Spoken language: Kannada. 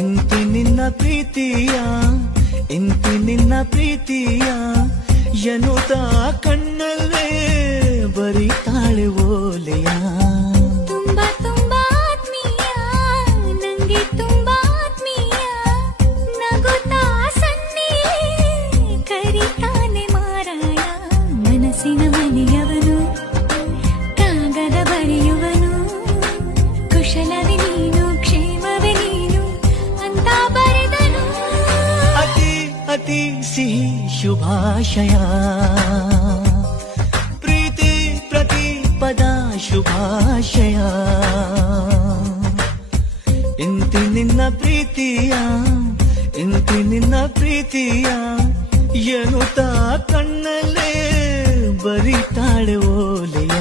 ಇಂತಿ ನಿನ್ನ ಪ್ರೀತಿಯ ಇಂತಿ ನಿನ್ನ ಪ್ರೀತಿಯ ಎನ್ನುತ್ತ ಕಣ್ಣಲ್ಲೇ ಬರಿತಾಳೆ ಓಲೆಯ. ತುಂಬಾ ತುಂಬಾ ಆತ್ಮೀಯ, ನಂಗೆ ತುಂಬಾ ಆತ್ಮೀಯ, ನಗುತ್ತಾ ಸನ್ನಿಯೇ ಕರಿತಾನೆ ಮಾರಾಯ. ಮನಸ್ಸಿನ ಮನೆಯವನು, ಕಾಗದ ಬರೆಯುವನು, ಕುಶಲವೇ ನೀನು ಕ್ಷೇಮವೇ ನೀನು ಅಂತ ಬರೆದನು. ಅತಿ ಅತಿ ಸಿಹಿ ಶುಭಾಶಯ, ಪ್ರೀತಿ ಪ್ರತಿ ಪದ ಶುಭಾಶಯ. ಇಂತಿ ನಿನ್ನ ಪ್ರೀತಿಯ ಇಂತಿ ನಿನ್ನ ಪ್ರೀತಿಯ ಎನ್ನುತ್ತಾ ಕಣ್ಣಲ್ಲೇ ಬರಿತಾಳೆ ಓಲೆಯ.